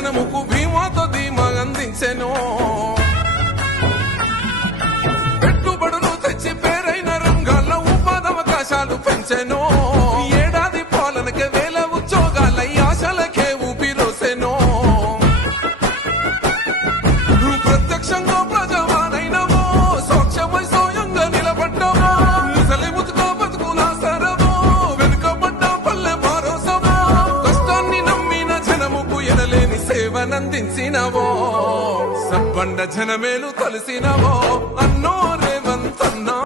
జనముకు భీమాతో ధీమా అందించెను. పెట్టుబడులు తెచ్చి పేరైన రంగాల్లో ఉపాధవకాశాలు పెంచెను. ఏడాది పాలనకే వేల ఉద్యోగాల ఆశలకే ఊపిరోసెను. ప్రత్యక్షంగా ప్రజావానైనవో సాక్ష్యమై స్వయంగా నిలబడ్డావో ముసలి ముతుకో బతుకులా సరవో వెనుకబడ్డ పల్లె భరోసవో కష్టాన్ని నమ్మిన జనముకు ఎనలేని సేవనందించినవో సబ్బండ జనమేలు కలిసినవో అన్నో రేవంత్ అన్నా.